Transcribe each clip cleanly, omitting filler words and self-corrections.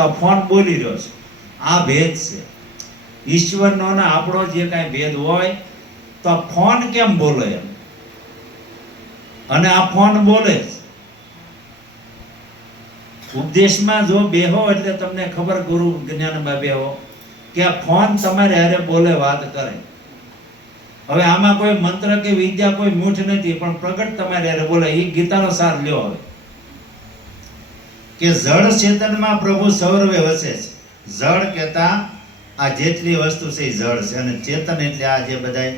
તો આ ફોન બોલી રહ્યો છે. આ ભેદ છે ઈશ્વરનો ને આપણો. જે કાંઈ ભેદ હોય તો આ ફોન કેમ બોલે એમ, અને આ ફોન બોલે છે. ઉપદેશમાં જો બેહો એટલે તમને ખબર, ગુરુ જ્ઞાનમાં બેહો કે આ ફોન તમારે હારે બોલે, વાત કરે. હવે આમાં કોઈ મંત્ર કે વિદ્યા કોઈ મૂઠ નથી, પણ પ્રગટ તમારે હારે બોલે. એ ગીતાનો સાર લ્યો હવે, કે જળ ચેતનમાં પ્રભુ સૌરવે વસે છે. જળ કહેતા આ જેટલી વસ્તુ છે એ જળ છે, અને ચેતન એટલે આ જે બધા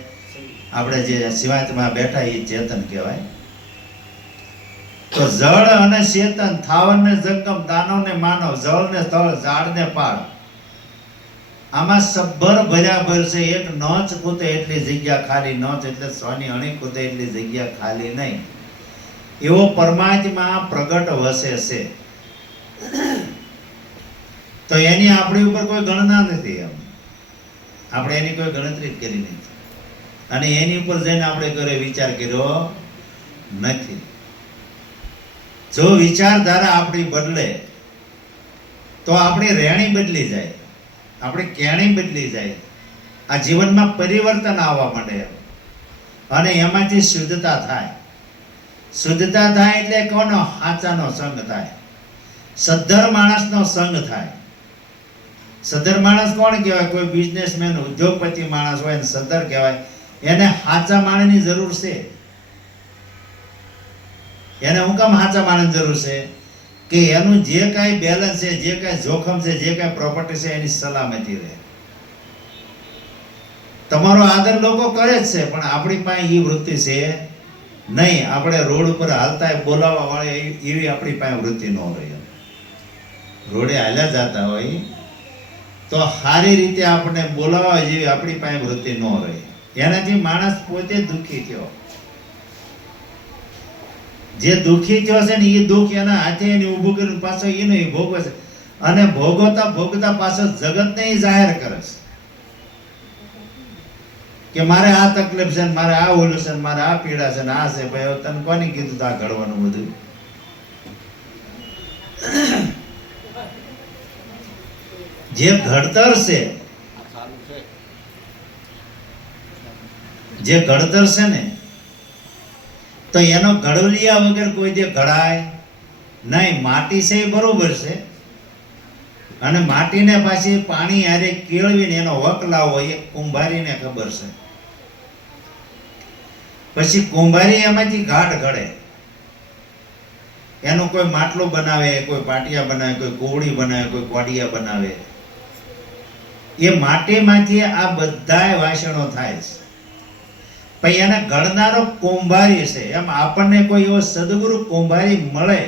આપણે જે શિવાંતમાં બેઠા એ ચેતન કહેવાય. તો જળ અને ચેતન, થાવન ને જંગમ, દાનવ ને માનવ, જળ ને સ્થળ, ઝાડ ને પાડ, આમાં સબ્બર ભર્યા ભર છે. એક નોચ કૂતે એટલી જગ્યા ખાલી. નોચ એટલે સોની અણી કૂતે એટલી જગ્યા ખાલી નહીં. એવો પરમાત્મા પ્રગટ વસે છે. તો એની આપણી ઉપર કોઈ ગણના નથી. એમ આપણે એની કોઈ ગણતરી કરી નથી, અને એની ઉપર જઈને આપણે ઘરે વિચાર કર્યો નથી. જો વિચારધારા આપણી બદલે તો આપણી રહેણી બદલી જાય, આપણી કહેણી બદલી જાય. આ જીવનમાં પરિવર્તન આવવા માંડે, અને એમાંથી શુદ્ધતા થાય. શુદ્ધતા થાય એટલે કોનો? સાચાનો સંગ થાય, સદ્ધર માણસનો સંગ થાય. સદ્ધર માણસ કોણ કહેવાય? કોઈ બિઝનેસમેન, ઉદ્યોગપતિ માણસ હોય ને સદ્ધર કહેવાય. એને સાચા માણસની જરૂર છે. એને હું કામ સાચા માણસની જરૂર છે? કે એનું જે કાંઈ બેલેન્સ છે, જે કાંઈ જોખમ છે, જે કાંઈ પ્રોપર્ટી છે, એની સલામતી રહે. તમારો આદર લોકો કરે જ છે, પણ આપણી પાસે એ વૃત્તિ છે નહીં. આપણે રોડ ઉપર હાલતા બોલાવવા વાળે એવી આપણી પાસે વૃત્તિ ન રહી. રોડે હાલ્યા જતા હોય તો સારી રીતે આપણે બોલાવવા જેવી આપણી પાસે વૃત્તિ ન રહી. એનાથી માણસ પોતે દુઃખી થયો. જે દુઃખી થયો છે ને એ દુઃખ એના હાથે એને ઊભું કરીને પાછો એને ભોગવે છે, અને ભોગવતા ભોગતા પાછો જગતને જાહેર કરે છે કે મારે આ તકલીફ છે, મારે આ ઓલું છે, મારે આ પીડા છે, આ છે. ભાઈ તને કોને કીધું આ ઘડવાનું બધું? જે ઘડતર છે, જે ઘડતર છે ને, તો એનો ઘડવલિયા વગર કોઈ જે ઘડાય નહીં. માટી છે એ બરોબર છે, અને માટીને પાછી પાણી હારે કેળવીને એનો વક લાવવો એ કુંભારીને ખબર છે. પછી કુંભારી એમાંથી ઘાટ ઘડે. એનું કોઈ માટલું બનાવે, કોઈ પાટિયા બનાવે, કોઈ કોવડી બનાવે, કોઈ કોડિયા બનાવે. એ માટીમાંથી આ બધા વાસણો થાય છે. પછી એને ઘડનારો કુંભારી છે. એમ આપણને કોઈ એવો સદગુરુ કુંભારી મળે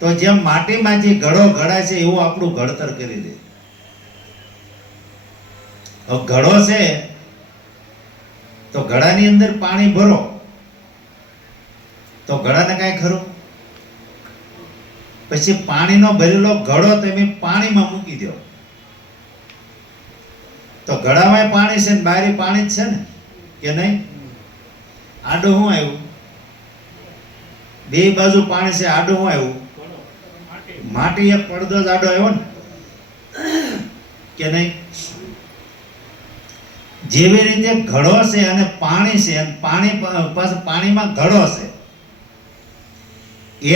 તો જેમ માટીમાંથી ઘડો ઘડાય છે એવું આપણું ઘડતર કરી દે. ઘડો છે તો ઘડાની અંદર પાણી ભરો તો ઘડાને કાંઈ ખરું? પછી પાણીનો ભરેલો ઘડો તમે પાણીમાં મૂકી દો તો ઘડામાં પાણી છે ને બારી પાણી જ છે ને, કે નહીં? આડું શું આવ્યું? બે બાજુ પાણી છે, આડું શું આવ્યું? માટી. એક પડદો જ આડો આવ્યો ને, કે નહીં? જેવી રીતે ઘડો છે અને પાણી છે, અને પાણીમાં ઘડો છે,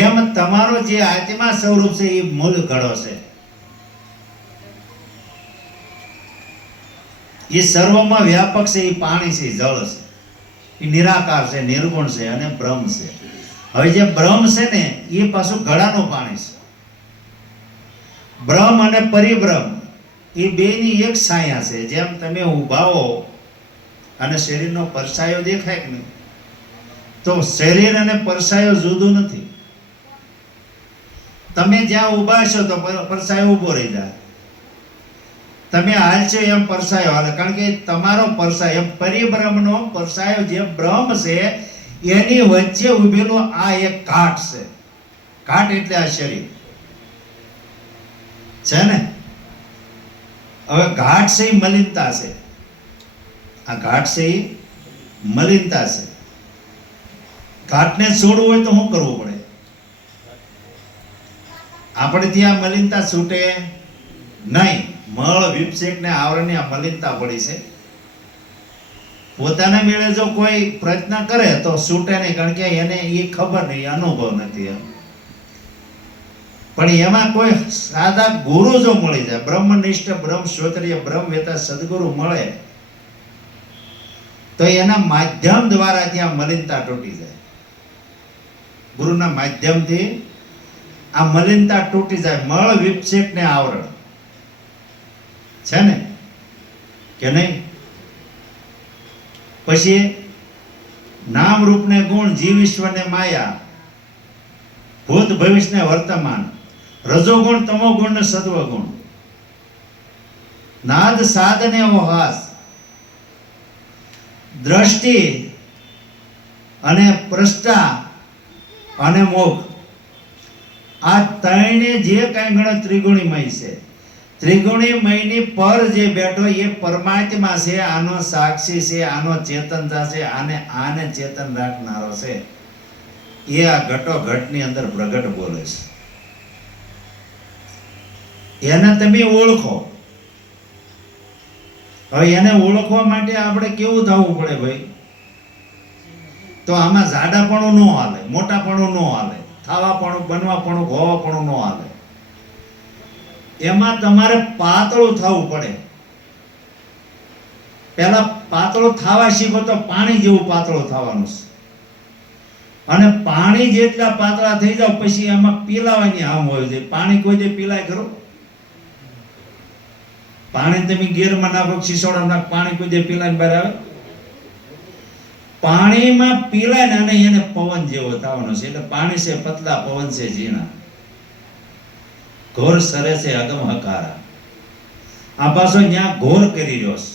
એમ તમારો જે આત્મા સ્વરૂપ છે એ મૂળ ઘડો છે. એ સર્વમાં વ્યાપક છે. એ પાણી છે, જળ છે, એ નિરાકાર છે, નિર્ગુણ છે, અને બ્રહ્મ છે. હવે જે બ્રહ્મ છે ને એ પાછું ઘડાનું પાણી છે. બ્રહ્મ અને પરિબ્રહ્મ એ બેની એક છાયા છે. જેમ તમે ઊભા હો અને શરીરનો પરસાયો દેખાય કે નહીં, તો શરીર અને પરસાયો જુદું નથી. તમે જ્યાં ઊભા છો તો પરસાયો ઊભો રહી જાય. તમે હાલશો એમ પરસાયો હાલે, કારણ કે તમારો પરસાયો, પરિબ્રહ્મનો પરસાયો જે બ્રહ્મ છે એની વચ્ચે ઉભેલો આ એક ઘાટ છે. ઘાટ એટલે આ શરીર છે ને. હવે ઘાટ છે એ મલિનતા છે. આ ઘાટ છે એ મલિનતા છે. ઘાટને છોડવું હોય તો શું કરવું પડે? આપણે ત્યાં મલિનતા છૂટે નહીં. મળ વિક્ષેપ ને આવરણની આ મલિનતા પડી છે. પોતાના મેળે જો કોઈ પ્રયત્ન કરે તો છૂટે નહીં, કારણ કે એને એ ખબર નહીં, અનુભવ નથી એમ. પણ એમાં કોઈ સાદા ગુરુ જો મળી જાય, બ્રહ્મનિષ્ઠ, બ્રહ્મ શ્રોત્રિય, બ્રહ્મ વેતા સદગુરુ મળે તો એના માધ્યમ દ્વારા ત્યાં મલિનતા તૂટી જાય. ગુરુના માધ્યમથી આ મલિનતા તૂટી જાય. મળ વિક્ષેપ ને આવરણ છે ને કે નહીં? પછી નામ રૂપ ને ગુણ, જીવ ઈશ્વર ને માયા, ભૂત ભવિષ્ય ને વર્તમાન, રજોગુણ, તમોગુણ ને સત્વગુણ, નાદ સાદ ને ઓહાસ, દ્રષ્ટિ અને પ્રષ્ટા અને મોક્ષ, આ ત્રણે જે કઈ ગણો ત્રિગુણીમય છે. ત્રિગુણીમયની પર જે બેઠો એ પરમાત્મા છે, આનો સાક્ષી છે, આનો ચેતનતા છે, આને ચેતન રાખનારો છે. એ આ ઘટો ઘટની અંદર પ્રગટ બોલે છે. એને તમે ઓળખો. હવે એને ઓળખવા માટે આપણે કેવું થવું પડે ભાઈ? તો આમાં જાડાપણું ન હાલે, મોટાપણું ન હાલે, થાવાપણું, બનવાપણું, ઘોવાપણું ન હાલે. એમાં તમારે પાતળું થવું પડે. પહેલા પાતળું થવા શીખો તો પાણી જેવું પાતળું થવાનું છે. અને પાણી જેટલા પાતળા થઈ જાવ પછી એમાં પીલાવાની આમ હોય છે. પાણી કોઈ દે પીલાય ખરું? પાણી તમે ગેરમાં નાખો, શીશોડા નાખો, પાણી કોઈ દે પીલાય બહાર આવે? પાણીમાં પીલાય ને અને એને પવન જેવો થવાનો છે. એટલે પાણી છે પતલા, પવન છે ઝીણા. ઘોર સરે છે અગમ હકારા. આ પાછો ન્યા ઘોર કરી રહ્યો છે.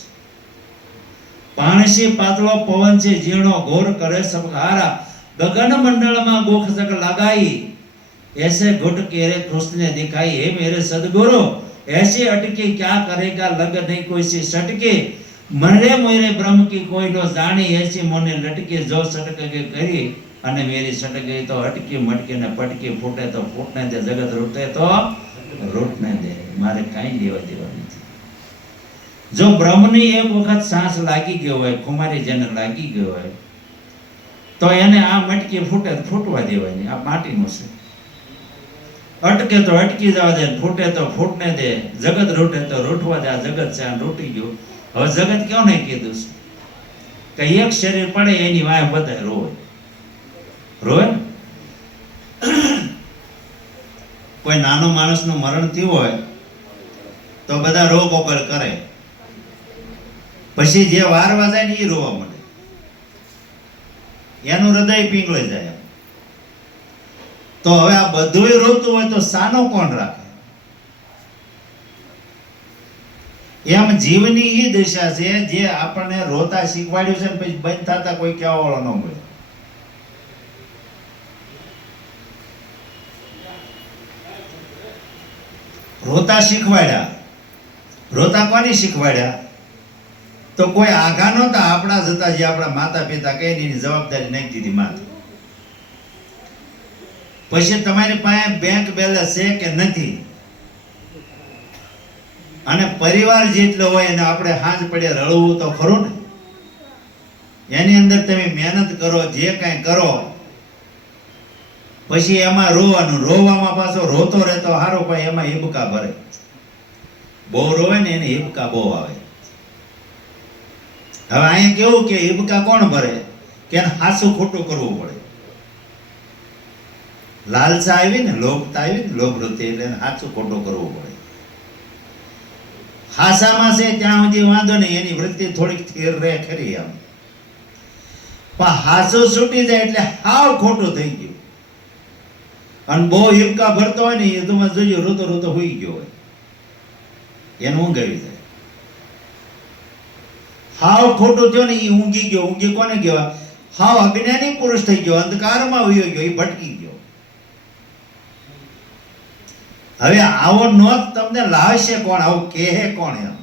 પાણી છે પાતળો, પવન છે ઝીણો, ઘોર કરે સબહારા. गगन मंडल में गोख सक लगाई, ऐसे घुट केरे कृष्ण ने दिखाई. हे मेरे सदगुरु, ऐसे अटके क्या करेगा, लग नहीं कोई सी सटके. मरे मेरे ब्रह्म की कोई नो जानी, ऐसी मोने लटके जो सटके करी. अने मेरी सटक गई तो अटके मटके ने पटके, फूटे तो फूटने दे, जगत रूटे तो रूटने दे. मारे कई लेवा देवा नहीं. जो ब्रह्म ने एक वक्त सांस लागी गयो है, कुमारी जन लागी गयो है, तो એને આ મટકી ફૂટે ફૂટવા દેવાની. આ માટીનું છે. અટકે તો અટકી જવા દે, ફૂટે તો ફૂટને દે, જગત રૂટે તો રૂઠવા દે. આ જગત છે, આ રૂટી ગયું. હવે જગત ક્યાં નહીં કીધું છે કે એક શરીર પડે એની વાય બધા રોવે રોવે. કોઈ નાનો માણસનું મરણ થયું હોય તો બધા રો બોકર કરે, પછી જે વારવા જાય ને એ રોવા મળે. એનું હૃદય પીંગળી જાય. તો હવે આ બધું રોતું હોય તો સાનો કોણ રાખે? એમ જીવની ઈ દિશા છે જે આપણને રોતા શીખવાડ્યું છે ને પછી બંધ થતા કોઈ કહેવા વાળો ન મળે. રોતા શીખવાડ્યા. રોતા કોની શીખવાડ્યા? તો કોઈ આઘા નહોતા આપણા જતા, જે આપણા માતા પિતા કઈ એની જવાબદારી નહીં દીધી માથે. પછી તમારી પાસે બેંક બેલેન્સ છે કે નથી, અને પરિવાર જેટલો હોય એને આપણે હાંજ પડે રળવું તો ખરું ને. એની અંદર તમે મહેનત કરો, જે કાંઈ કરો, પછી એમાં રોવાનું. રોવામાં પાછો રોતો રહેતો હારો, પણ એમાં હિબકા ભરે. બહુ રોવે ને એને હિબકા બહુ આવે. હવે અહીંયા કેવું કે હિબકા કોણ ભરે? કે એને હાસું ખોટું કરવું પડે. લાલસા આવી ને, લોભતા આવી ને, લોભ વૃત્તિ, એટલે હાચું ખોટું કરવું પડે. હાસામાં છે ત્યાં સુધી વાંધો નહીં, એની વૃત્તિ થોડીક સ્થિર રહે ખરી આમ. પણ હાસું છૂટી જાય એટલે હાવ ખોટું થઈ ગયું. અને બહુ હિબકા ભરતો હોય ને, એ તો જોયું રોતો રોતો હોઈ ગયો હોય, એને ઊંઘ આવી જાય. હાવ ખોટું થયો ને, એ ઊંઘી ગયો. ઊંઘી કોને કહેવાય? હાવ અજ્ઞાની પુરુષ થઈ ગયો, અંધકારમાં વયો ગયો, એ ભટકી ગયો. હવે આવો નોંધ તમને લાવશે કોણ? આવું કહે કોણ? એમ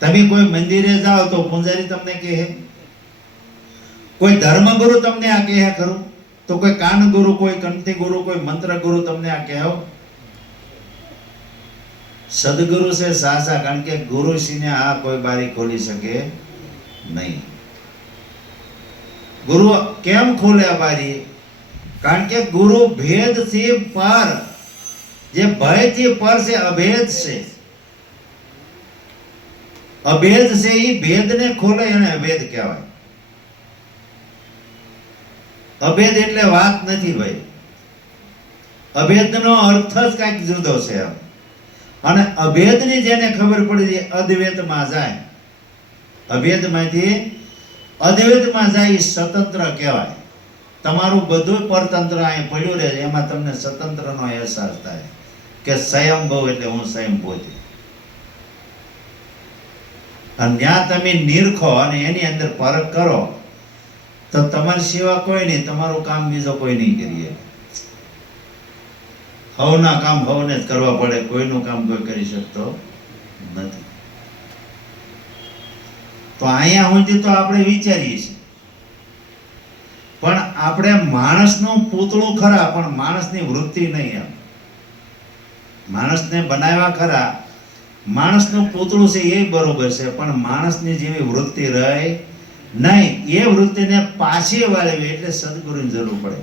તમે કોઈ મંદિરે જાઓ તો પૂજારી તમને કહે, કોઈ ધર્મગુરુ તમને આ કહે ખરું? તો તો કોઈ કાન ગુરુ, કોઈ કંઠી ગુરુ, કોઈ મંત્ર ગુરુ તમને આ કહેવો? સદગુરુ છે સાચા, કારણ કે ગુરુશ્રીને આ કોઈ બારી ખોલી શકે નહીં. ગુરુ કેમ ખોલે આ બારી? કારણ કે ગુરુ ભેદ થી પર, જે ભય થી પર છે, અભેદ છે. અભેદ છે એ ભેદને ખોલે, એને અભેદ કહેવાય. અભેદ એટલે વાત નથી ભાઈ, અભેદનો અર્થ જ કઈક જુદો છે. અને અભેદની જેને ખબર પડી છે, અદ્વૈતમાં જાય, અભેદમાંથી અદ્વૈતમાં જાય, એ સ્વતંત્ર કહેવાય. તમારું બધું પરતંત્ર અહીં પડ્યું રહે, એમાં તમને સ્વતંત્રનો અહેસાસ થાય કે સ્વયંભવ એટલે હું સ્વયંભૂ છું. અને ત્યાં તમે નિરખો અને એની અંદર પરખ કરો તો તમારી સિવા કોઈ નહીં, તમારું કામ બીજો કોઈ નહીં કરીએ. હવના કામ હવને જ કરવા પડે, કોઈનું કામ કોઈ કરી શકતો નથી. તો અહીંયા સુધી તો આપણે વિચારીએ છીએ, પણ આપણે માણસનું પૂતળું ખરા, પણ માણસની વૃત્તિ નહીં. એમ માણસને બનાવ્યા ખરા, માણસનું પૂતળું છે એ બરોબર છે, પણ માણસની જેવી વૃત્તિ રહે નહીં. એ વૃત્તિને પાછી વાળવી એટલે સદગુરુની જરૂર પડે.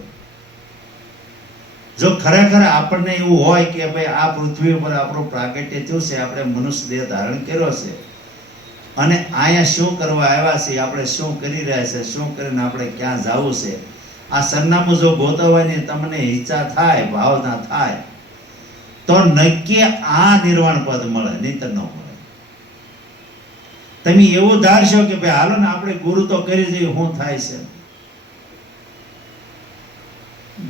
જો ખરેખર આપણને એવું હોય કે ભાઈ આ પૃથ્વી ઉપર આપણું પ્રાગટ્ય થયું છે, આપણે મનુષ્ય દેહ ધારણ કર્યો છે, અને અહીંયા શું કરવા આવ્યા છે, આપણે શું કરી રહ્યા છે, શું કરીને આપણે ક્યાં જવું છે, આ સરનામું જો ગોતવવાની તમને ઈચ્છા થાય, ભાવના થાય, તો નક્કી આ નિર્વાણ પદ મળે, નહીતર ન મળે. તમે એવું ધારશો કે ભાઈ હાલો ને આપણે ગુરુ તો કરી દઈએ, શું થાય છે?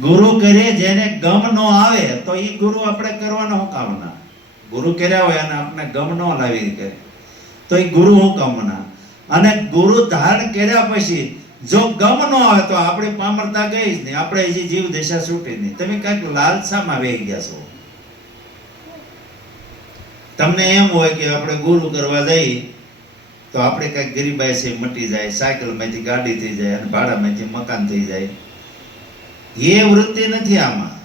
ગુરુ કરે જેને ગમ ન આવે તો એ ગુરુ આપણે કરવાનો શું કામના? ગુરુ કર્યા હોય અને આપણે ગમ ન લાવી કરે તો એ ગુરુ શું કામના? અને ગુરુ ધારણ કર્યા પછી જો ગમ ન આવે તો આપણી પામરતા ગઈ જ નહીં, આપણે હજી જીવ દશા છૂટી નહીં. તમે કઈક લાલસામાં વહી ગયા છો. તમને એમ હોય કે આપણે ગુરુ કરવા જઈએ તો આપણે કઈક ગરીબાઈ છે મટી જાય, સાયકલ માંથી ગાડી થઈ જાય અને ભાડામાંથી મકાન થઈ જાય. એ વૃત્તિ નથી આમાં.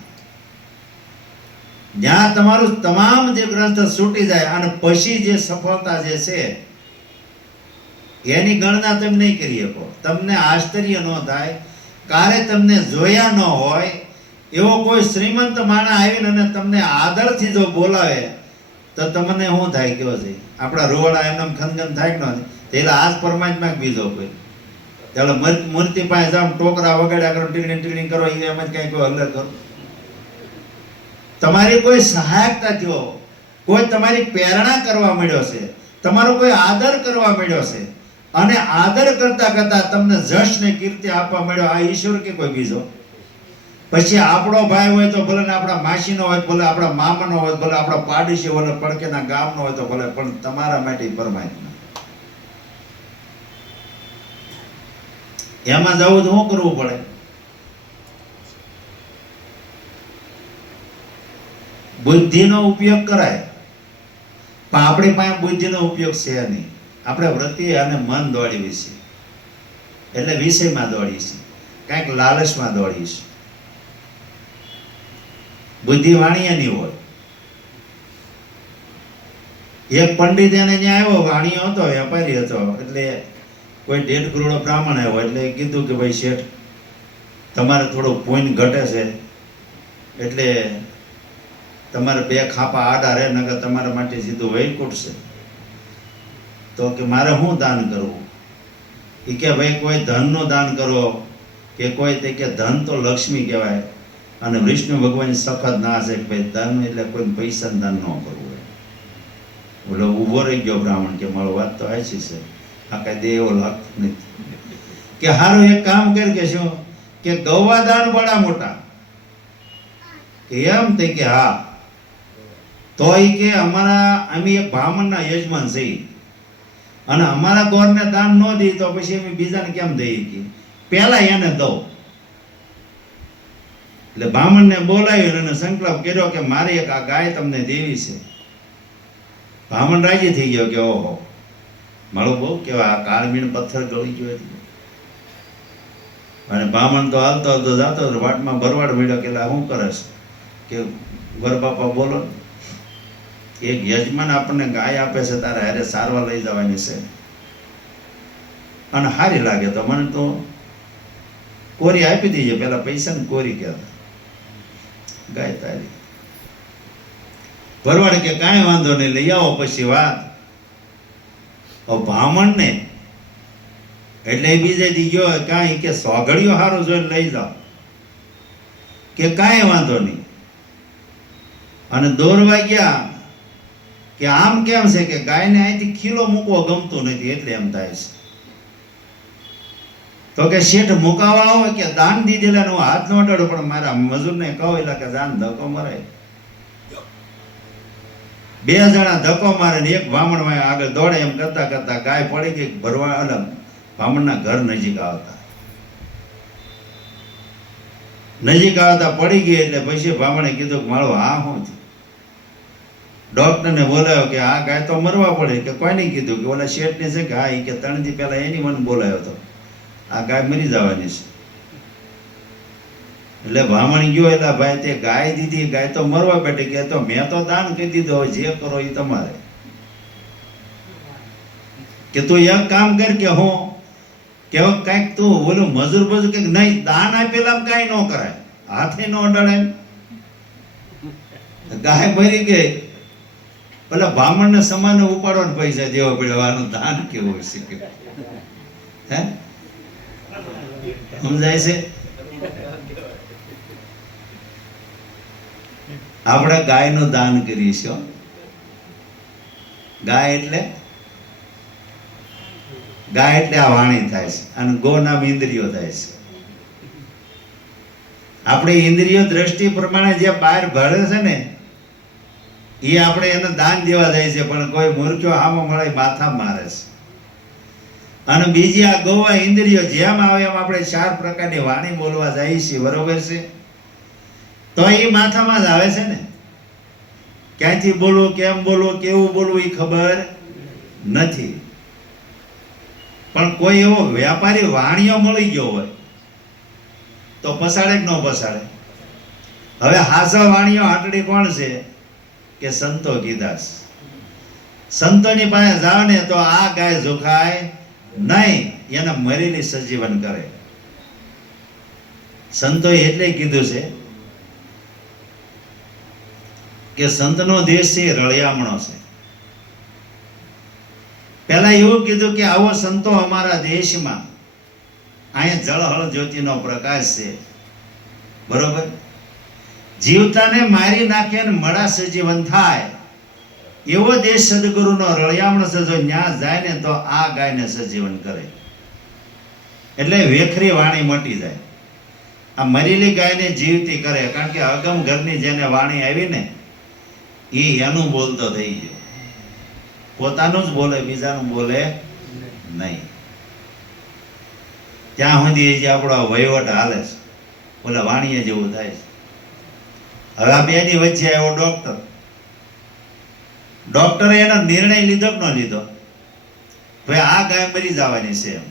જ્યાં તમારું તમામ જે ગ્રંથ છૂટી જાય અને પછી જે સફળતા જે છે એની ગણના તમે નહીં કરી શકો. તમને આશ્ચર્ય ન થાય, કારે તમને જોયા ન હોય એવો કોઈ શ્રીમંત માણસ આવીને અને તમને આદરથી જો બોલાવે તો તમને શું થાય? કેવો છે આપણા રોવાડા એમ ખનગન થાય ન એટલે આજ પરમાત્મા બીજો કોઈ ચાલો મૂર્તિ પાસે જાવ, ટોકરા વગાડ્યા કરો, ટીકડી ટીકડી કરો, એમ જ કઈ કોઈ હલ્લે કરો. તમારી કોઈ સહાયકતા થયો, કોઈ તમારી પ્રેરણા કરવા મળ્યો છે, તમારો કોઈ આદર કરવા મળ્યો છે, અને આદર કરતા કરતા તમને જશ ને કીર્તિ આપવા મળ્યો, આ ઈશ્વર કે કોઈ બીજો? પછી આપણો ભાઈ હોય તો ભલે, આપણા માસીનો હોય ભલે, આપણા મામાનો હોય ભલે, આપણા પાડોશી હોય, પડકેના ગામનો હોય તો ભલે, પણ તમારા માટે પરમાત્મા. એમાં જવું તો શું કરવું પડે? બુદ્ધિનો ઉપયોગ કરાય, પણ આપણી પાસે બુદ્ધિનો ઉપયોગ છે નહીં. આપણે વૃત્તિ અને મન દોડી છે, એટલે વિષયમાં દોડી છે, કાંઈક લાલચમાં દોડી છે. બુદ્ધિ વાણિયાની હોય. એક પંડિત એને ત્યાં આવ્યો, વાણિયો હતો, વેપારી હતો, એટલે કોઈ 1.5 કરોડ બ્રાહ્મણ આવ્યો, એટલે કીધું કે ભાઈ શેઠ, તમારે થોડું પોઈન્ટ ઘટે છે, એટલે તમારે 2 ખાપા આડા રહે, નકર તમારા માટે સીધું વૈકુંઠ છે. તો કે મારે શું દાન કરવું? એ કે ભાઈ કોઈ ધનનું દાન કરો, કે કોઈ તે કે ધન તો લક્ષ્મી કહેવાય, અને વિષ્ણુ ભગવાનની સખત ના છે કે ભાઈ ધન એટલે કોઈ પૈસાનું દાન ન કરવું. બોલો ઊભો રહી ગયો બ્રાહ્મણ, કે મારો વાત તો આછી છે, આ કઈ દે એવો લાગતો નથી. કે હારું એક કામ કર, કે શું કે ગૌવાદાન બડા મોટા, કે એમ તે કે હા, તો એ કે અમારા અમે એક બ્રાહ્મણના યજમાન છીએ, અને અમારા ગોરને દાન ન દઈએ તો પછી અમે બીજાને કેમ દઈએ? કે પહેલા એને દઉં. એટલે બ્રાહ્મણને બોલાવ્યો અને સંકલ્પ કર્યો કે મારી એક આ ગાય તમને દેવી છે. બ્રાહ્મણ રાજી થઈ ગયો કે ઓહો, મારો બહુ કેવા આ કાળમીણ પથ્થર ગળી ગયો. એટલે અને બ્રાહ્મણ તો હાલતો હાલતો જાતો હતો, વાટમાં ભરવાડ મળ્યો કે લા શું કરે છે કે ગોર બાપા બોલો ને. એક યજમાન આપણને ગાય આપે છે, તારે હારે સારવા લઈ જવાની છે અને સારી લાગે તો મને તો કોરી આપી દઈએ, પેલા પૈસા ને કોરી કહેતા, ગાય તારી. ભરવાડ કે કાંઈ વાંધો નહીં, લઈ આવો પછી વાત. બ્રાહ્મણ ને એટલે એ બીજે દી ગયો, કાંઈ કે સોગડિયો સારું જોઈને લઈ જાઓ, કે કાંઈ વાંધો નહીં. અને દોરવા ગયા કે આમ કેમ છે કે ગાયને અહીંથી ખીલો મૂકવો ગમતું નથી એટલે એમ થાય છે. તો કે શેઠ મુકાવા આવે કે દાન દીધેલા હું હાથ નો અડાડું, પણ મારા મજૂરને કહો એટલે કે દાન ધક્કો મરાય. 2 જણા ધક્કો મારે ને એક બ્રાહ્મણ આગળ દોડે. એમ કરતા કરતા ગાય પડી ગઈ. ભરવા અલગ બ્રાહ્મણના ઘર નજીક આવતા પડી ગઈ. એટલે પછી બ્રાહ્મણે કીધું કે મારો હા શું છે. ડોક્ટરને બોલાવ્યો કે આ ગાય તો મરવા પડે. કે કોઈ નહીં કીધું કે ઓલા શેઠને છે કે હા, એ કે 3 દી પહેલા એની મને બોલાવ્યો હતો, આ ગાય મરી જવાની છે. એટલે બ્રાહ્મણ ગયો, એટલે ભાઈ તે ગાય દીધી, ગાય તો મરવા બેઠી. કે તો મેં તો દાન કરી દીધો, જે કરો એ તમારે. કે તું એક કામ કર કે હું કેવું કઈક તું બોલું મજૂર બજૂર કે નહીં, દાન આપેલા કઈ ન કરાય, હાથે ન અડાડે. ગાય મરી ગઈ. પેલા બ્રાહ્મણ ને સમાન ઉપાડવાના પૈસા દેવા પડ્યા. આનું દાન કેવું છે હે, સમજાય છે. આપણે ગાયનું દાન કરીશું. ગાય એટલે આ વાણી થાય છે અને ગો નામ ઇન્દ્રિયો થાય છે. આપણે ઇન્દ્રિયો દ્રષ્ટિ પ્રમાણે જે બહાર ભળે છે ને એ આપણે એને દાન દેવા જાય છે, પણ કોઈ મૂર્ખ્યો આમાં મળે માથા મારે છે. અને બીજી આ ગોવા ઇન્દ્રિયો જેમ આવે એમ આપણે 4 પ્રકારની વાણી બોલવા જાય છે, બરોબર છે. તો એ માથામાં જ આવે છે ને. ક્યાંથી બોલવું, કેમ બોલવું, કેવું બોલવું એ ખબર નથી. પણ કોઈ એવો વ્યાપારી વાણીઓ મળી ગયો હોય તો પસાડે કે ન પસાડે. હવે હાસા વાણીઓ હાટડી કોણ છે કે સંતો કીધા. સંતોની પાસે જાવ ને તો આ ગાય જોખાય નહીં, એને મરેલી સજીવન કરે. સંતોએ એટલે કીધું છે કે સંતનો દેશ છે રળિયામણો છે. પહેલા એવું કીધું કે આવો સંતો અમારા દેશમાં, અહીંયા જળહળ જ્યોતિનો પ્રકાશ છે, બરોબર. જીવતાને મારી નાખે ને મળા સજીવન થાય એવો દેશ સદગુરુનો રળિયામણો છે. જો ન્યા જાય ને તો આ ગાયને સજીવન કરે. એટલે વેખરી વાણી મટી જાય. આ મરેલી ગાયને જીવતી કરે. કારણ કે અગમ ઘરની જેને વાણી આવી ને એ એનું બોલતો થઈ ગયો. પોતાનું જ બોલે, બીજાનું બોલે નહીં. ત્યાં સુધી જે આપણો વહીવટ હાલે છે ઓલા વાણીએ જેવું થાય છે. હવે આ બેની વચ્ચે આવ્યો ડોક્ટર. ડોક્ટરે એનો નિર્ણય લીધો કે ન લીધો, ભાઈ આ ગાય મરી જવાની છે એમ.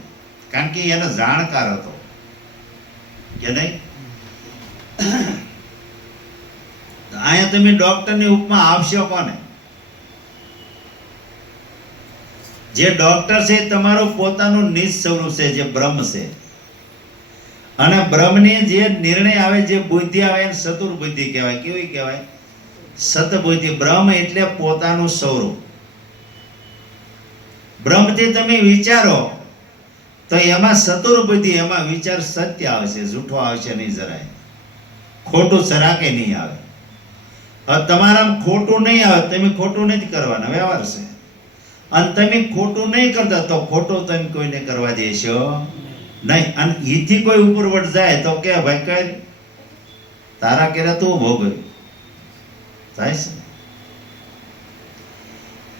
કારણ કે એનો જાણકાર હતો કે નહીં. અહીંયા તમે ડોક્ટરની ઉપમા આપશો કોને? જે ડોક્ટર છે તમારું પોતાનું નિજ સ્વરૂપ છે, જે બ્રહ્મ છે. અને બ્રહ્મની જે નિર્ણય આવે, જે બુદ્ધિ આવે એને ચતુર બુદ્ધિ કહેવાય. કેવી કહેવાય? સતબુદ્ધિ. બ્રહ્મ એટલે પોતાનું સ્વરૂપ. બ્રહ્મથી તમે વિચારો તો એમાં ચતુર બુદ્ધિ, એમાં વિચાર સત્ય આવશે, જૂઠો આવશે નહીં જરાય, ખોટું સરાકે નહીં આવે. તમારામાં ખોટું નહીં આવે, તમે ખોટું નથી કરવાના, વ્યવહાર છે. અને તમે ખોટું નહીં કરતા તો ખોટું તમે કોઈને કરવા દેશો નહીં. અને એથી કોઈ ઉપરવટ જાય તો કે ભાઈ કર, તારા કેરા તું ભોગવ્યું થાય છે.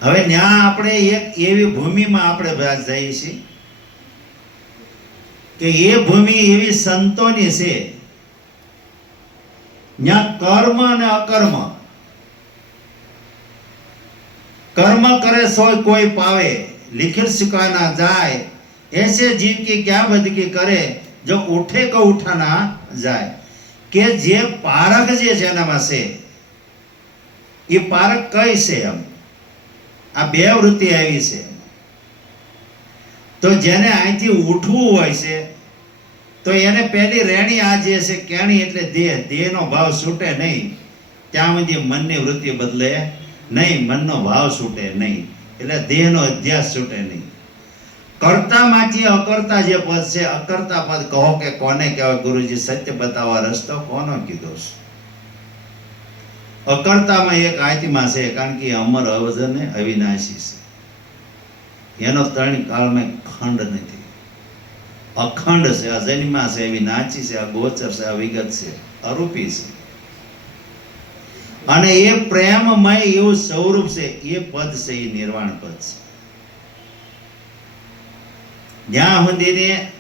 હવે ત્યાં આપણે એક એવી ભૂમિમાં આપણે જઈએ છીએ કે એ ભૂમિ એવી સંતોની છે. ત્યાં કર્મ અને અકર્મ, कर्म करे सोय कोई पावे, लिखित सिखाना जाए, ऐसे जीव की क्या बदकी करे જો ઉઠે કો ઉઠાના જાય, કે જે પારખ જે છે એનામાં છે એ પારખ કઈ છે એમ, આ બે વૃત્તિ આવી છે. તો જેને અહીંથી ઉઠવું હોય છે તો એને પહેલી રેણી આ જે છે કેણી એટલે દેહનો ભાવ છૂટે નહીં ત્યાં સુધી મનની વૃત્તિ બદલે નહીં, મનનો ભાવ છૂટે નહીં એટલે દેહનો અધ્યાસ છૂટે નહીં. કર્તામાંથી અકર્તા જે પદ છે, અકર્તા પદ કહો કે કોને કહેવાય? ગુરુજી સત્ય બતાવવા રસ્તો કોનો કીધો છે? અકર્તામાં એક આત્મા છે, કારણ કે અમર અવધને અવિનાશી છે, એનો ત્રણ કાળમાં ખંડ નથી, અખંડ છે, અજન્મા છે, અવિનાશી છે, અગોચર છે, અવિગત છે, અરૂપી છે. અને એ પ્રેમમય એવું સ્વરૂપ છે, એ પદ છે એ નિર્વાણ પદ છે. જ્યાં સુધીને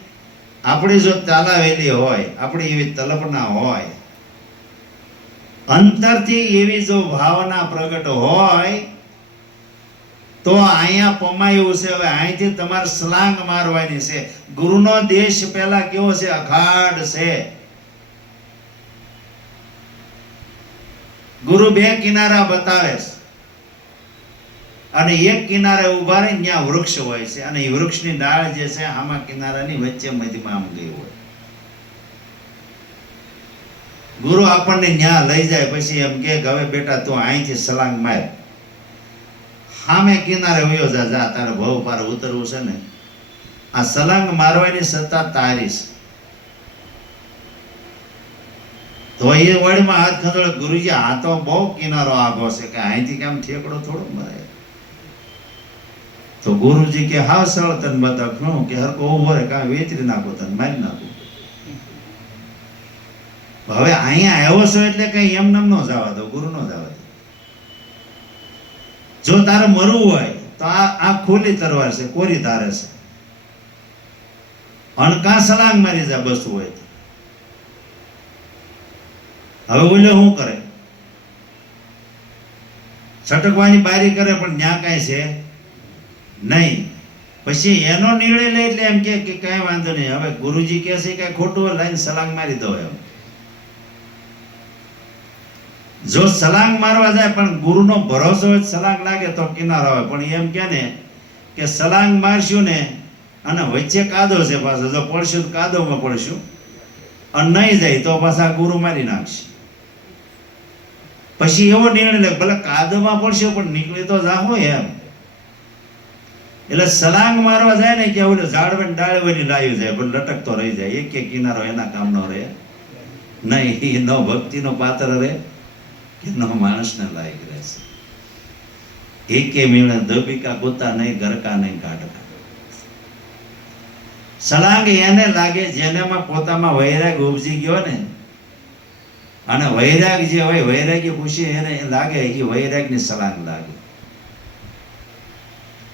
આપણી જો તાલાવેલી હોય, આપણી એવી તલપના હોય, અંતરથી એવી જો ભાવના પ્રગટ હોય તો અહીંયા પમાયું છે. હવે અહીંથી તમારે સલાંગ મારવાની છે. ગુરુનો દેશ પહેલા કેવો છે? અખાડ છે. ગુરુ બે કિનારા બતાવે છે અને એક કિનારે ઉભા રહી ત્યાં વૃક્ષ હોય છે અને એ વૃક્ષની ડાળ જે છે આમાં કિનારાની વચ્ચે મધ્યમાં આમ ગઈ હોય. ગુરુ આપણને ન્યા લઈ જાય પછી એમ કે હવે બેટા તું અહીંથી સલાંગ માર, સામે કિનારે વયો જા, તારે ભવ પાર ઉતરવું છે ને. આ સલાંગ મારવાની સત્તા તારી છે. તો એ વળીમાં હાથ ખંડોળે, ગુરુજી આ તો બહુ કિનારો આગો છે કે અહીંથી કેમ ઠેકડો થોડો મરાય. તો ગુરુજી કે હા સરળ તને બતાવ, શું કે હરકો ઉભો રે, કાંઈ વેચરી નાખો, તને મારી નાખો. હવે અહીંયા આવ્યો છો એટલે કઈ એમ નામ ન જવા દો, ગુરુ નો જવા દો. જો તારે મરવું હોય તો આ ખુલ્લી તરવાર છે, કોરી ધારે છે, અણકા સલાંગ મારી જાય બસવું હોય તો. હવે બોલે શું કરે? છટકવાની બારી કરે પણ ન્યા કાંઈ છે નહીં. પછી એનો નિર્ણય લે એટલે એમ કે કઈ વાંધો નહીં, હવે ગુરુજી કહે છે કઈ ખોટું હોય લાઈન સલાંગ મારી દો એમ. જો સલાંગ મારવા જાય પણ ગુરુનો ભરોસો હોય સલાંગ લાગે તો કિનારો આવે. પણ એમ કે ને કે સલાંગ મારશું ને અને વચ્ચે કાદો છે પાછો, જો પડશું તો કાદોમાં પડશું અને નહીં જાય તો પાછા ગુરુ મારી નાખશે. પછી એવો નિર્ણય લે ભલે કાદોમાં પડશે પણ નીકળી તો જાહો એમ. એટલે સલાંગ મારવા જાય ને કે ઓલે ઝાડવે ડાળવાની લાવી જાય પણ લટકતો રહી જાય, એક એક કિનારો એના કામનો રહે નહીં. નો ભક્તિનો પાત્ર રહે કે નો માણસને લાયક રહેશે. એકે મેળે દબિકા કૂતા નહીં, ગરકા નહીં, કાઢકા. સલાંગ એને લાગે જેનામાં પોતામાં વૈરાગ ઉપજી ગયો ને, અને વૈરાગ જે હોય વૈરાગી પૂછી એને લાગે એ વૈરાગની સલાંગ લાગે.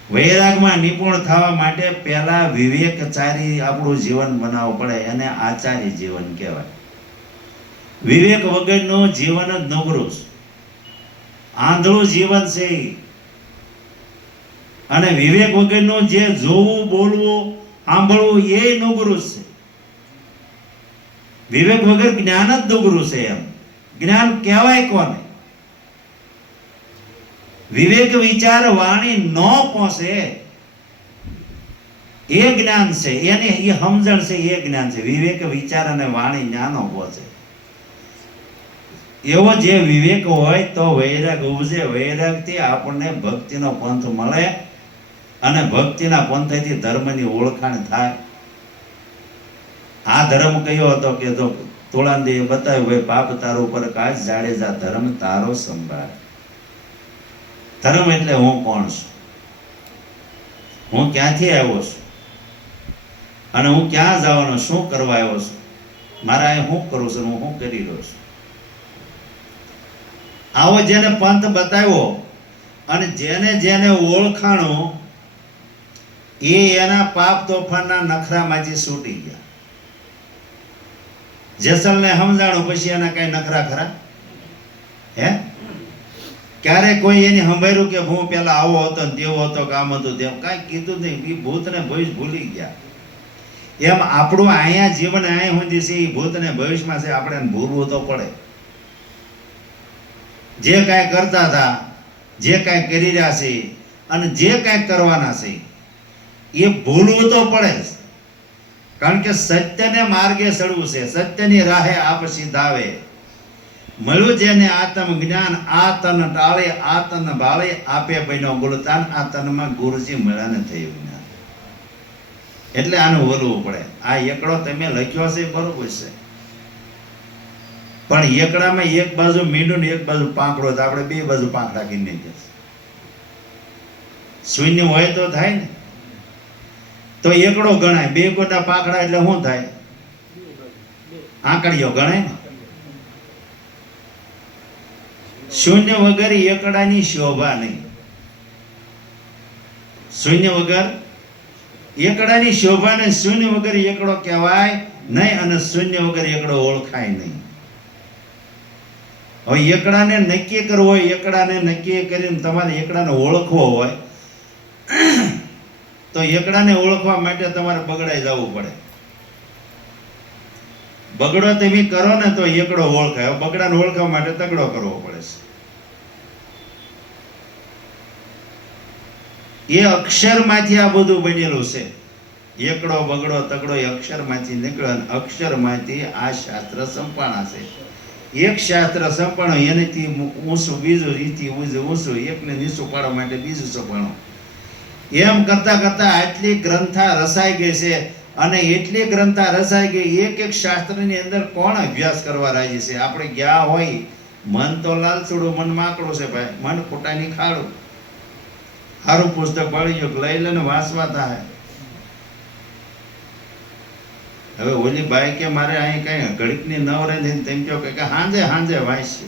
વૈરાગમાં નિપુણ થવા માટે પહેલા વિવેકચારી આપણું જીવન બનાવવું પડે, એને આચાર્ય જીવન કહેવાય. વિવેક વગરનું જીવન જ નબળું છે, આંધળું જીવન છે. અને વિવેક વગરનું જે જોવું, બોલવું, સાંભળવું એ નબળું છે. વિવેક વગર જ્ઞાન જ નબળું છે. એમ જ્ઞાન કહેવાય કોને? વિવેક વિચાર વાણી ન પહોંચે એ જ્ઞાન છે, એને એ સમજણ છે, એ જ્ઞાન છે. વિવેક વિચાર અને વાણી જ્ઞાનો પહોંચે એવો જે વિવેક હોય તો વૈરાગ ઉપજે. વૈરાગથી આપણને ભક્તિનો પંથ મળે અને ભક્તિના પંથથી ધર્મની ઓળખાણ થાય. આ ધર્મ કયો હતો કે તો તોળાંદીએ બતાવ્યું, ભાઈ પાપ તારો ઉપર કાચ, જાડેજા ધર્મ તારો સંભાળ. ધર્મ એટલે હું કોણ છું, હું ક્યાંથી આવ્યો છું અને હું ક્યાં જવાનો, શું કરવા આવ્યો છું, મારા અહીં શું કરું છું, હું શું કરી રહ્યો છું. આવો જેને પંથ બતાવ્યો અને જેને જેને ઓળખાણો એ એના પાપ તોફાનના નખરામાંથી છૂટી ગયા. જેસલને સમજાણું પછી એના કઈ નખરા ખરા હે? ક્યારે કોઈ એની સંભાળ્યું કે હું પેલા આવો હતો ને તેવો હતો, કામ હતું તેમ કાંઈ કીધું નહીં. એ ભૂતને ભૂલી ગયા. એમ આપણું અહીંયા જીવન અહીંયા સુધી છે એ ભૂત ને ભવિષ્યમાં છે, આપણે એને ભૂલવું તો પડે. જે કાંઈ કરતા હતા, જે કાંઈ કરી રહ્યા છે અને જે કાંઈ કરવાના છે એ ભૂલવું તો પડે જ. કારણ કે સત્યને માર્ગે ચડવું છે, સત્યની રાહે આપ સીધાવે. મળ્યું જેને આત્મ જ્ઞાન, આ તન ટાળે આ તન ભાળે, આપે બન્યો ગુલતાન, આ તનમાં ગુરુજી મળ્યા ને થયું જ્ઞાન. એટલે આનું બોલવું પડે. આ એકડો તમે લખ્યો છે બરોબર છે, પણ એકડામાં એક બાજુ મીંડું ને એક બાજુ પાંખડો, તો આપણે બે બાજુ પાંખડા કરી નાખીએ. શૂન્ય હોય તો થાય ને, તો એકડો ગણાય. બે ગોટા પાંખડા એટલે શું થાય? આંકડીઓ ગણાય ને. શૂન્ય વગર એકડાની શોભા નહીં. શૂન્ય વગર એકડાની શોભા ને, શૂન્ય વગર એકડો કહેવાય નહીં અને શૂન્ય વગર એકડો ઓળખાય નહીં. હવે એકડાને નક્કી કરવો હોય, એકડાને નક્કી કરીને તમારે એકડાને ઓળખવો હોય તો એકડાને ઓળખવા માટે તમારે બગડાઈ જવું પડે. બગડો તમે કરો ને તો એકડો ઓળખાય. બગડાને ઓળખવા માટે તગડો કરવો પડે છે. એ અક્ષરમાંથી આ બધું બનેલું છે. એકડો બગડો તગડો એ અક્ષરમાંથી નીકળે, અક્ષરમાંથી આ શાસ્ત્ર સંપાણા છે. એક શાસ્ત્ર સંપાણો એનેથી ઊંચું બીજું, એથી ઊંચું, એકને નીચું પાડવા માટે બીજું સંપાણો. એમ કરતા કરતા આટલી ગ્રંથા રસાઈ ગઈ છે. અને એટલી ગ્રંથા રસાઈ ગઈ, એક એક શાસ્ત્રની અંદર કોણ અભ્યાસ કરવા રાજી છે? આપણે ગયા હોય, મન તો લાલચુડું, મન માકડું છે ભાઈ, મન ખોટાની ખાડું. સારું પુસ્તક પડી ગયું, લઈ લે ને વાંચવા થાય. હવે ઓલી ભાઈ કે મારે અહીં કઈ ઘડીકની નવરે થઈને તેમ કહો કે હાંજે હાંજે વાંચશે,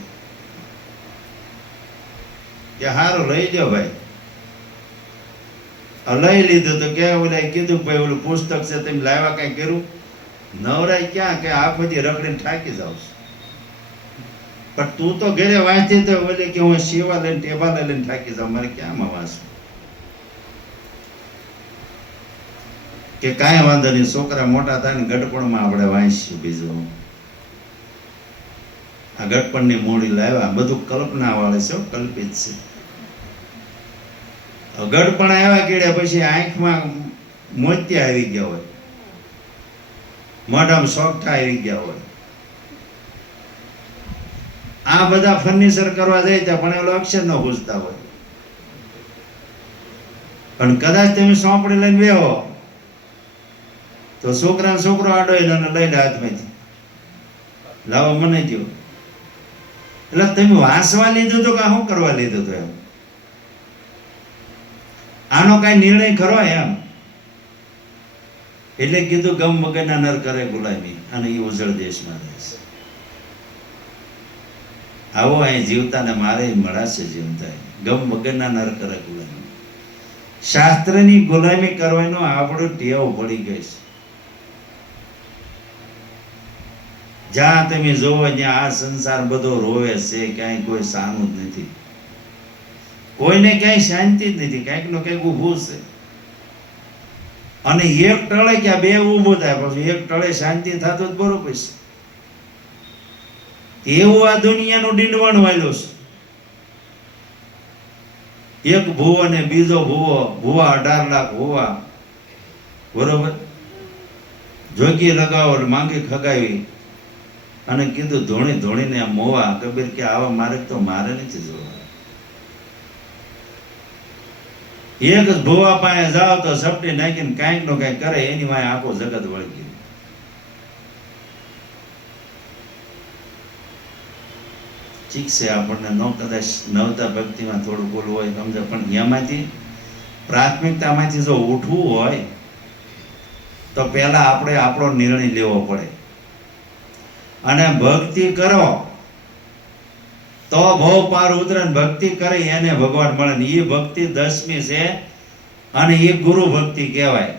કે સારું લઈ લો ભાઈ. લઈ લીધું તો કે ઓલા કીધું ભાઈ ઓલું પુસ્તક છે તમે લાવ્યા કઈ કર્યું? નવરાય ક્યાં, કે આ બધી રખડીને થાકી જાવ છું. પણ તું તો ઘરે વાંચી તો ઓલે કે હું સેવા લઈને ટેબા લઈને થાકી જાઉં, મારે ક્યાંમાં વાંચું? કે કાંઈ વાંધો નહીં, છોકરા મોટા થાય ને ગડપણમાં આપણે વાંચીશું. બીજું આ ગડપણની મૂડી લાવ્યા, બધું કલ્પના વાળે છે, કલ્પિત છે. ગડપણ આવ્યા કેડ્યા પછી આંખમાં મોતિયા આવી ગયા હોય, મોઢામાં સોગઠા આવી ગયા હોય. આ બધા ફર્નિચર કરવા જાય ત્યાં પણ એલો અક્ષર ન પૂછતા હોય. પણ કદાચ તમે સોંપડી લઈને બેહો તો છોકરો આડો એને લઈ લે હાથમાંથી, લાવો મને દો. એટલે તમે વાંચવા લીધું તો કે શું કરવા લીધું તો? એમ આનો કઈ નિર્ણય ખરો એમ? એટલે કીધું ગમ વગરના નર કરે ગુલામી, અને એ ઉજળ દેશમાં રહે છે. આવો અહીં જીવતા ને મારે મળાશે જીવતા, ગમ વગરના નર કરે ગુલામી. શાસ્ત્રની ગુલામી કરવાનો આપણું ટેવ પડી ગઈ છે. જ્યાં તમે જોવો ત્યાં આ સંસાર બધો રોવે છે, ક્યાંય કોઈ સાનું જ નથી, કોઈને ક્યાંય શાંતિ જ નથી, ક્યાંક નું ક્યાંક ઊભું છે. અને એક ટળે ક્યાં બે ઊભું થાય, પછી એક ટળે શાંતિ થતું જ બરોબર છે. એવું આ દુનિયાનું ડીંડવણ વાળ્યું છે. એક ભૂવો ને બીજો ભૂવો, ભૂવા 18 લાખ ભૂવા, બરોબર. જોગી લગાવો માંગી ખગાવી અને કીધું ધોણી ધોણીને મોવા. કબીર કે આવા મારે તો મારે નથી જોવા. એક જ ભૂવા પાસે જાઓ તો સપટી નાખીને કાંઈક નો કાંઈક કરે, એની વાય આખું જગત વળગી. ઠીક છે, આપણને નો કદાચ નવતા ભક્તિમાં થોડું બોલવું હોય સમજે, પણ એમાંથી પ્રાથમિકતામાંથી જો ઉઠવું હોય તો પહેલા આપણે આપણો નિર્ણય લેવો પડે. અને ભક્તિ કરો તો ભવ પાર ઉતરે. ભક્તિ કરે એને ભગવાન મળે ને. એ ભક્તિ 10મી છે અને એ ગુરુ ભક્તિ કહેવાય.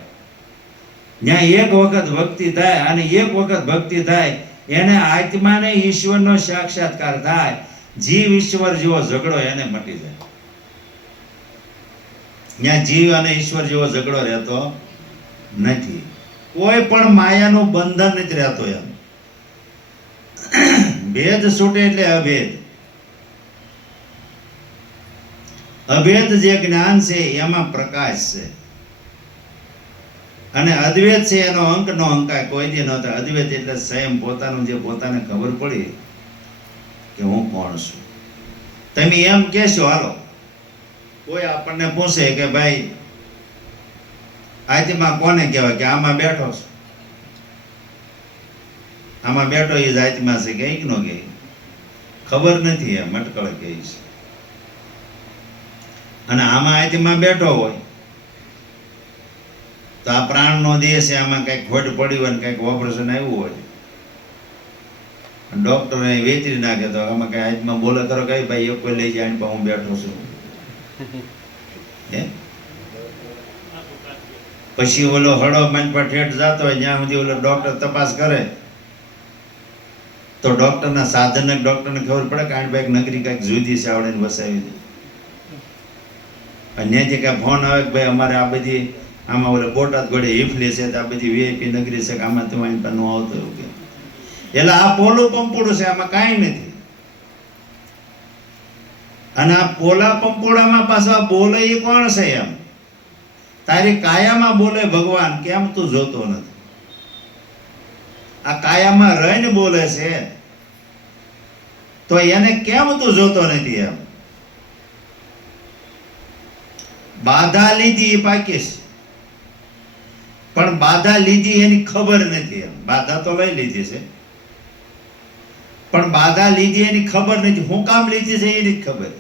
ત્યાં એક વખત ભક્તિ થાય અને એક વખત ભક્તિ થાય એને આત્માને ઈશ્વરનો સાક્ષાત્કાર થાય. જીવ ઈશ્વર જેવો ઝઘડો એને મટી જાય. ત્યાં જીવ અને ઈશ્વર જેવો ઝઘડો રહેતો નથી. કોઈ પણ માયાનું બંધન નથી રહેતું એમ. ભેદ છૂટે એટલે અભેદ. અભેદ જે જ્ઞાન છે એમાં પ્રકાશ છે, અને અદ્વૈત છે એનો અંક નો અંકાય કોઈ દી નહોતો. અદ્વૈત એટલે સ્વયં પોતાનું, જે પોતાને ખબર પડી કે હું કોણ છું. તમે એમ કહેશો, હાલો કોઈ આપણને પૂછે કે ભાઈ આત્મા કોને કહેવાય, કે આમાં બેઠો છે, આમાં બેઠો એ જ આત્મા છે, કે ન કે ખબર નથી, એમ અટકળ કહી છે. અને આમાં આત્મા બેઠો હોય તો આ પ્રાણનો દેહ છે, આમાં કંઈક ખોટ પડી હોય ને કંઈક ઓપરેશન આવ્યું હોય, ડોક્ટર વેચી નાખે તો આમાં કઈ આત્મા બોલે કરો કઈ ભાઈ એક કોઈ લઈ જાય હું બેઠો છું. પછી ઓલો હળો મન પર ઠેઠ જતો હોય જ્યાં સુધી ઓલો ડોક્ટર તપાસ કરે તો ડોક્ટરના સાધનને ડોક્ટરને ખબર પડે કે આની ભાઈ નગરી કઈક જુદી છે, આવડે વસાવી દે. અને જે કઈ ફોન આવે કે ભાઈ અમારે આ બધી આમાં ઓલે બોટાદ ગોળે હિફલી છે, આ બધી વીઆઈપી નગરી છે, કે આમાં તમારી પાસે નો આવતો એવું કે એટલે આ પોલું પંપોડું છે, આમાં કાંઈ નથી. અને આ પોલા પંપોડામાં પાછા બોલે એ કોણ છે એમ? તારી કાયામાં બોલે ભગવાન, કેમ તું જોતો નથી? આ કાયામાં રહીને બોલે છે તો એને કેમ તું જોતો નથી એમ? બાધા લીધી એ પાકીશ, પણ બાધા લીધી એની ખબર નથી એમ. બાધા તો લઈ લીધી છે પણ બાધા લીધી એની ખબર નથી. હું કામ લીધી છે એની ખબર,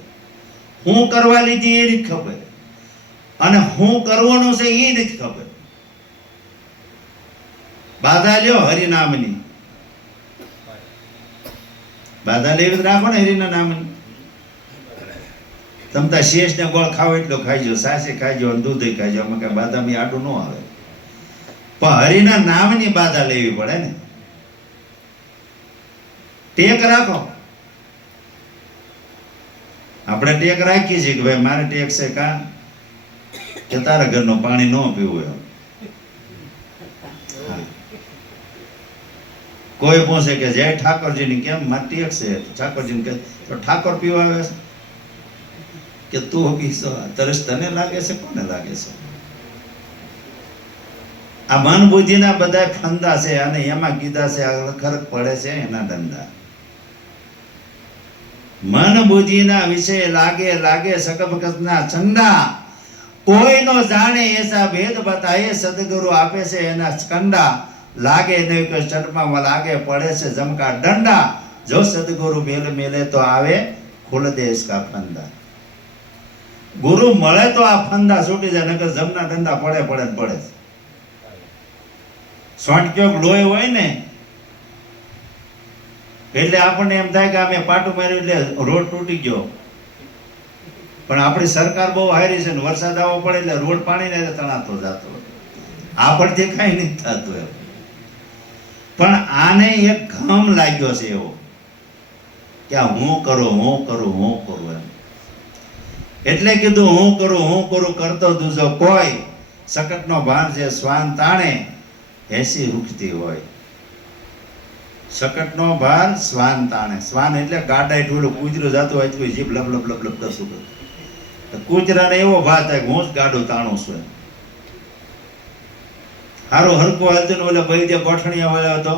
હું કરવા લીધી એની ખબર, અને હું કરવાનું છે એ નથી ખબર. બાધા લ્યો હરિનામની, બાધા લેવી રાખો ને હરિના નામની. તમતા શેષ ને ગોળ ખાવ એટલો ખાઈજો, સાસી ખાઈજો અને દૂધ ખાઈજો, આમાં કઈ બાધા મી આડું ન આવે. પણ હરિના નામની બાધા લેવી પડે ને. ટેક રાખો. આપણે ટેક રાખીએ છીએ કે ભાઈ મારે ટેક છે કા કે તારા ઘરનું પાણી ન પીવું એમ. કોઈ પૂછે કે જય ઠાકોરજીની કેમ મારે ટેક છે, ઠાકોરજીને કે તો ઠાકોર પીવા આવે છે કે તું પીશો? તરસ તને લાગે છે, કોને લાગે છે? આ મન બુદ્ધિના બધા ફંદા છે, અને એમાં કીધા છે ખરક પડે છે એના ધંધા. મન બુદ્ધિના વિશે લાગે લાગે સકબકતના ચંડા, કોઈનો જાણે એસા ભેદ બતાએ સદગુરુ આપે છે એના સ્કંડા. લાગે નહીં કે શર્મા લાગે પડે છે જમકા દંડા, જો સદગુરુ મેલ મેલે તો આવે ખુલ દે इसका ફંદા. ગુરુ મળે તો આ ફંદા છૂટી જાય, નકર જમના દંડા પડે પડે ને પડે. સોંટક્યો લોહી હોય ને એટલે આપણને એમ થાય કે અમે પાટું માર્યું એટલે રોડ તૂટી ગયો. પણ આપણી સરકાર બહુ હારી છે ને વરસાદ આવવો પડે એટલે રોડ પાણી ને તણાતો જતો, આપણથી કઈ નથી થતું એમ. પણ આને એક ઘમ લાગ્યો છે એવો કે હું કરું હું કરું હું કરું એમ. એટલે કીધું હું કરું કરતો દૂજો કોઈ, સકટનો ભાર જે શ્વાન તાણે એસી રૂખતી હોય. સકટનો ભાર શ્વાન તાણે. શ્વાન એટલે ગાડા ઢોલું કૂતરું જતું હોય તો જીભ લપ લપ લપ લપ કરશું. કૂતરાને એવો ભાર થાય હું જ ગાડું તાણું છું એમ. હારું હરકો હાલતું ને ઓલા ભાઈ જે ગોઠણિયા વાળા હતો